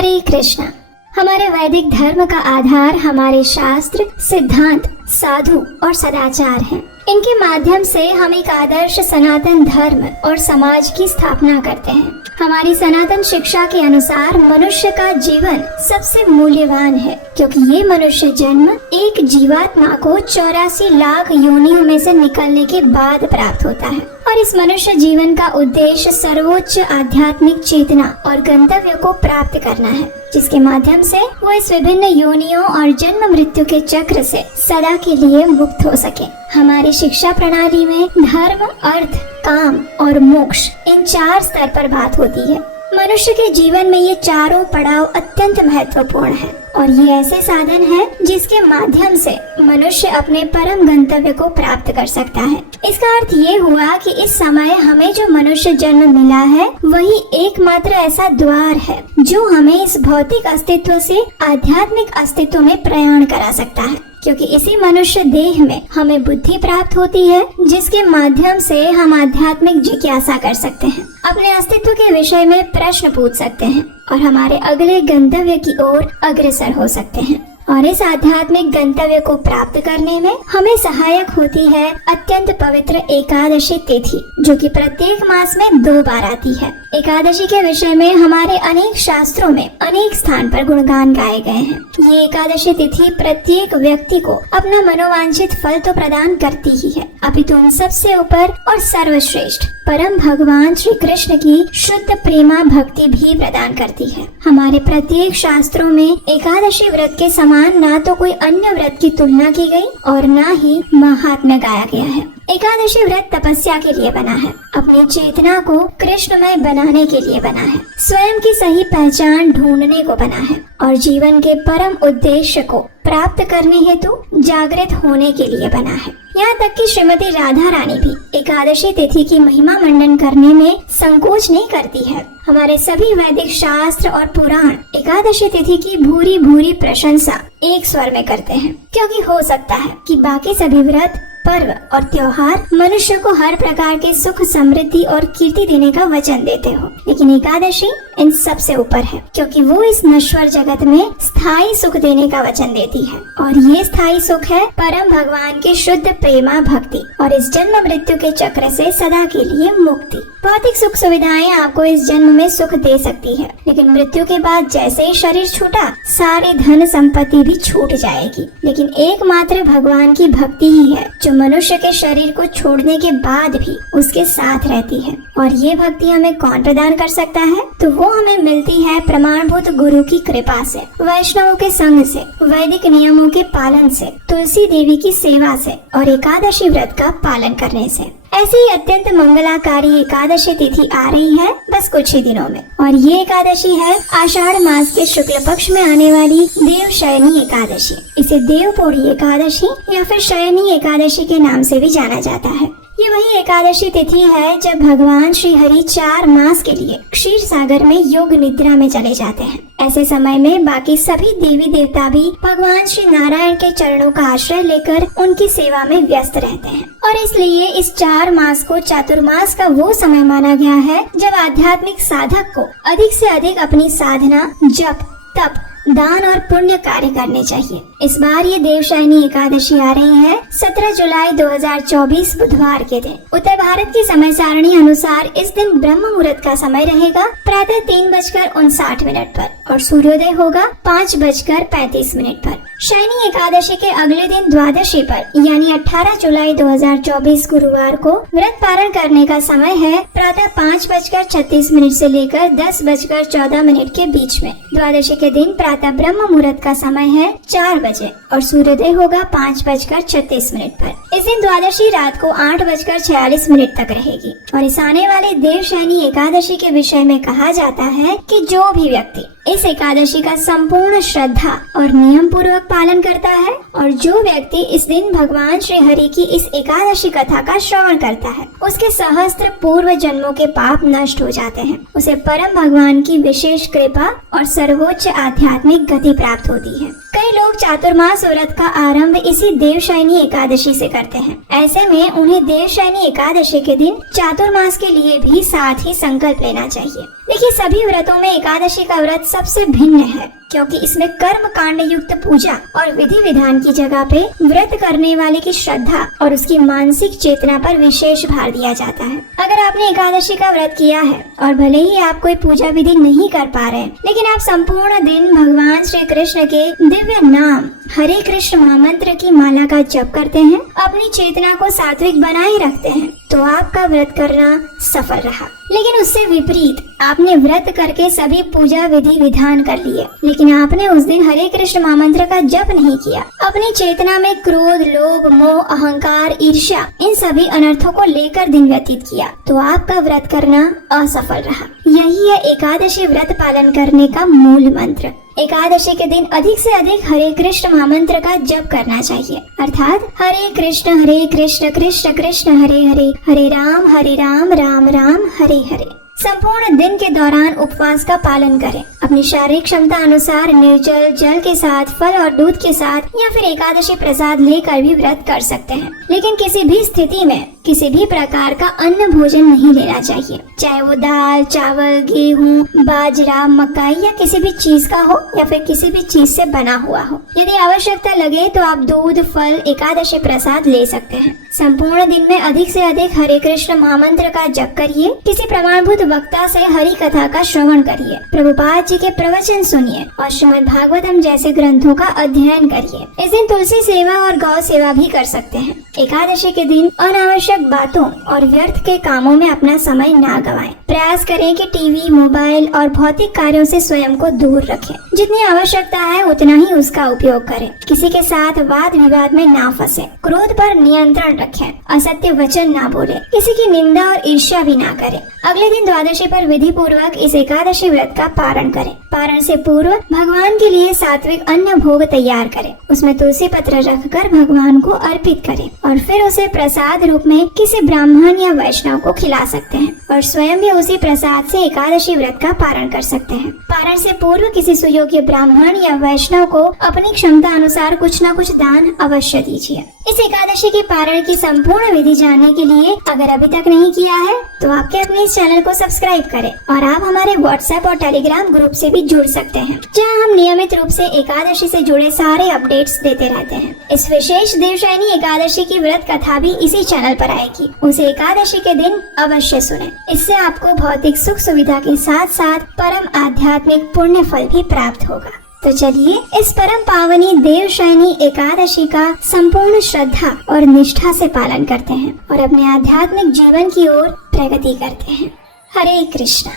हरे कृष्णा। हमारे वैदिक धर्म का आधार हमारे शास्त्र, सिद्धांत, साधु और सदाचार हैं। इनके माध्यम से हम एक आदर्श सनातन धर्म और समाज की स्थापना करते हैं। हमारी सनातन शिक्षा के अनुसार मनुष्य का जीवन सबसे मूल्यवान है, क्योंकि ये मनुष्य जन्म एक जीवात्मा को 84 लाख योनियों में से निकलने के बाद प्राप्त होता है। और इस मनुष्य जीवन का उद्देश्य सर्वोच्च आध्यात्मिक चेतना और गंतव्य को प्राप्त करना है, जिसके माध्यम से वो इस विभिन्न योनियों और जन्म मृत्यु के चक्र से सदा के लिए मुक्त हो सके। हमारी शिक्षा प्रणाली में धर्म, अर्थ, काम और मोक्ष इन 4 स्तर पर बात होती है। मनुष्य के जीवन में ये चारों पड़ाव अत्यंत महत्वपूर्ण है और ये ऐसे साधन हैं जिसके माध्यम से मनुष्य अपने परम गंतव्य को प्राप्त कर सकता है। इसका अर्थ ये हुआ कि इस समय हमें जो मनुष्य जन्म मिला है वही एकमात्र ऐसा द्वार है जो हमें इस भौतिक अस्तित्व से आध्यात्मिक अस्तित्व में प्रयाण करा सकता है, क्योंकि इसी मनुष्य देह में हमें बुद्धि प्राप्त होती है, जिसके माध्यम से हम आध्यात्मिक जिज्ञासा कर सकते हैं, अपने अस्तित्व के विषय में प्रश्न पूछ सकते हैं और हमारे अगले गंतव्य की ओर अग्रसर हो सकते हैं। और इस आध्यात्मिक गंतव्य को प्राप्त करने में हमें सहायक होती है अत्यंत पवित्र एकादशी तिथि, जो कि प्रत्येक मास में 2 बार आती है। एकादशी के विषय में हमारे अनेक शास्त्रों में अनेक स्थान पर गुणगान गाए गए हैं। ये एकादशी तिथि प्रत्येक व्यक्ति को अपना मनोवांछित फल तो प्रदान करती ही है, अपितु उन सबसे ऊपर और सर्वश्रेष्ठ परम भगवान श्री कृष्ण की शुद्ध प्रेमा भक्ति भी प्रदान करती है। हमारे प्रत्येक शास्त्रों में एकादशी व्रत के समान ना तो कोई अन्य व्रत की तुलना की गई और ना ही महात्म्य गाया गया है। एकादशी व्रत तपस्या के लिए बना है, अपनी चेतना को कृष्णमय बनाने के लिए बना है, स्वयं की सही पहचान ढूंढने को बना है और जीवन के परम उद्देश्य को प्राप्त करने हेतु जागृत होने के लिए बना है। यहाँ तक कि श्रीमती राधा रानी भी एकादशी तिथि की महिमा मंडन करने में संकोच नहीं करती है। हमारे सभी वैदिक शास्त्र और पुराण एकादशी तिथि की भूरी भूरी प्रशंसा एक स्वर में करते हैं, क्योंकि हो सकता है कि बाकी सभी व्रत, पर्व और त्योहार मनुष्य को हर प्रकार के सुख, समृद्धि और कीर्ति देने का वचन देते हो, लेकिन एकादशी इन सब से ऊपर है, क्योंकि वो इस नश्वर जगत में स्थायी सुख देने का वचन देती है। और ये स्थायी सुख है परम भगवान की शुद्ध प्रेमा भक्ति और इस जन्म मृत्यु के चक्र से सदा के लिए मुक्ति। भौतिक सुख सुविधाएं आपको इस जन्म में सुख दे सकती है, लेकिन मृत्यु के बाद जैसे ही शरीर छूटा, सारी धन संपत्ति भी छूट जाएगी। लेकिन एकमात्र भगवान की भक्ति ही है जो मनुष्य के शरीर को छोड़ने के बाद भी उसके साथ रहती है। और ये भक्ति हमें कौन प्रदान कर सकता है? तो वो हमें मिलती है प्रमाणभूत गुरु की कृपा से, वैष्णवों के संग से, वैदिक नियमों के पालन से, तुलसी देवी की सेवा से और एकादशी व्रत का पालन करने से। ऐसी ही अत्यंत मंगलाकारी एकादशी तिथि आ रही है बस कुछ ही दिनों में, और ये एकादशी है आषाढ़ मास के शुक्ल पक्ष में आने वाली देवशयनी एकादशी। इसे देवपोढ़ी एकादशी या फिर शयनी एकादशी के नाम से भी जाना जाता है। ये वही एकादशी तिथि है जब भगवान श्री हरि 4 मास के लिए क्षीर सागर में योग निद्रा में चले जाते हैं। ऐसे समय में बाकी सभी देवी देवता भी भगवान श्री नारायण के चरणों का आश्रय लेकर उनकी सेवा में व्यस्त रहते हैं। और इसलिए इस 4 मास को चातुर्मास का वो समय माना गया है जब आध्यात्मिक साधक को अधिक से अधिक अपनी साधना, जप, तप, दान और पुण्य कार्य करने चाहिए। इस बार ये देवशयनी एकादशी आ रही है 17 जुलाई 2024 बुधवार के दिन। उत्तर भारत की समय सारणी अनुसार इस दिन ब्रह्म मुहूर्त का समय रहेगा प्रातः 3:59 पर और सूर्योदय होगा 5:35 पर। शयनी एकादशी के अगले दिन द्वादशी पर यानी 18 जुलाई 2024 गुरुवार को व्रत पारण करने का समय है प्रातः 5:36 से लेकर 10:14 के बीच में। द्वादशी के दिन प्रातः ब्रह्म मुहूर्त का समय है 4 बजे और सूर्योदय होगा 5:36 पर। इस दिन द्वादशी रात को 8:46 तक रहेगी। और इस आने वाले देवशयनी एकादशी के विषय में कहा जाता है कि जो भी व्यक्ति इस एकादशी का संपूर्ण श्रद्धा और नियम पूर्वक पालन करता है और जो व्यक्ति इस दिन भगवान श्री हरि की इस एकादशी कथा का श्रवण करता है, उसके सहस्त्र पूर्व जन्मों के पाप नष्ट हो जाते हैं। उसे परम भगवान की विशेष कृपा और सर्वोच्च आध्यात्मिक गति प्राप्त होती है। कई लोग चातुर्मास व्रत का आरंभ इसी देवशयनी एकादशी से करते हैं। ऐसे में उन्हें देवशयनी एकादशी के दिन चातुर्मास के लिए भी साथ ही संकल्प लेना चाहिए। देखिए, सभी व्रतों में एकादशी का व्रत सबसे भिन्न है, क्योंकि इसमें कर्म कांड युक्त पूजा और विधि विधान की जगह पे व्रत करने वाले की श्रद्धा और उसकी मानसिक चेतना पर विशेष भार दिया जाता है। अगर आपने एकादशी का व्रत किया है और भले ही आप कोई पूजा विधि नहीं कर पा रहे, लेकिन आप संपूर्ण दिन भगवान श्री कृष्ण के दिव्य नाम हरे कृष्ण महामंत्र की माला का जप करते हैं, अपनी चेतना को सात्विक बनाए रखते हैं, तो आपका व्रत करना सफल रहा। लेकिन उससे विपरीत आपने व्रत करके सभी पूजा विधि विधान कर लिए, लेकिन आपने उस दिन हरे कृष्ण महामंत्र का जप नहीं किया, अपनी चेतना में क्रोध, लोभ, मोह, अहंकार, ईर्ष्या इन सभी अनर्थों को लेकर दिन व्यतीत किया, तो आपका व्रत करना असफल रहा। यही है एकादशी व्रत पालन करने का मूल मंत्र। एकादशी के दिन अधिक से अधिक हरे कृष्ण महामंत्र का जप करना चाहिए, अर्थात हरे कृष्ण कृष्ण कृष्ण हरे हरे, हरे राम राम राम हरे हरे। संपूर्ण दिन के दौरान उपवास का पालन करें। अपनी शारीरिक क्षमता अनुसार निर्जल जल के साथ, फल और दूध के साथ या फिर एकादशी प्रसाद लेकर भी व्रत कर सकते हैं, लेकिन किसी भी स्थिति में किसी भी प्रकार का अन्न भोजन नहीं लेना चाहिए, चाहे वो दाल, चावल, गेहूं, बाजरा, मकई या किसी भी चीज का हो या फिर किसी भी चीज से बना हुआ हो। यदि आवश्यकता लगे तो आप दूध, फल, एकादशी प्रसाद ले सकते हैं। संपूर्ण दिन में अधिक से अधिक हरे कृष्ण महामंत्र का जप करिए, किसी प्रमाणभूत वक्ता से हरि कथा का श्रवण करिए, प्रभुपाद जी के प्रवचन सुनिए और श्रीमद् भागवतम जैसे ग्रंथों का अध्ययन करिए। इस दिन तुलसी सेवा और गौ सेवा भी कर सकते हैं। एकादशी के दिन अनावश्यक बातों और व्यर्थ के कामों में अपना समय ना गवाएं। प्रयास करें कि टीवी, मोबाइल और भौतिक कार्यों से स्वयं को दूर रखें। जितनी आवश्यकता है उतना ही उसका उपयोग करें। किसी के साथ वाद विवाद में ना फंसे। क्रोध पर नियंत्रण रखें। असत्य वचन ना बोले। किसी की निंदा और ईर्ष्या भी ना करें। अगले दिन द्वादशी पर विधि पूर्वक इस एकादशी व्रत का पारण करें। पारण से पूर्व भगवान के लिए सात्विक अन्न भोग तैयार करें, उसमें तुलसी पत्र रखकर भगवान को अर्पित करें और फिर उसे प्रसाद रूप में किसी ब्राह्मण या वैष्णव को खिला सकते हैं और स्वयं भी उसी प्रसाद से एकादशी व्रत का पारण कर सकते हैं। पारण से पूर्व किसी सुयोग्य ब्राह्मण या वैष्णव को अपनी क्षमता अनुसार कुछ न कुछ दान अवश्य दीजिए। इस एकादशी के पारण की संपूर्ण विधि जानने के लिए अगर अभी तक नहीं किया है तो आपके अपने इस चैनल को सब्सक्राइब करें और आप हमारे व्हाट्सएप और टेलीग्राम ग्रुप से भी जुड़ सकते हैं, जहां हम नियमित रूप से एकादशी से जुड़े सारे अपडेट्स देते रहते हैं। इस विशेष देवशयनी एकादशी की व्रत कथा भी इसी चैनल पर आएगी, उसे एकादशी के दिन अवश्य सुनें। इससे आपको भौतिक सुख सुविधा के साथ साथ परम आध्यात्मिक पुण्य फल भी प्राप्त होगा। तो चलिए इस परम पावनी देवशयनी एकादशी का संपूर्ण श्रद्धा और निष्ठा से पालन करते हैं और अपने आध्यात्मिक जीवन की ओर प्रगति करते हैं। हरे कृष्णा।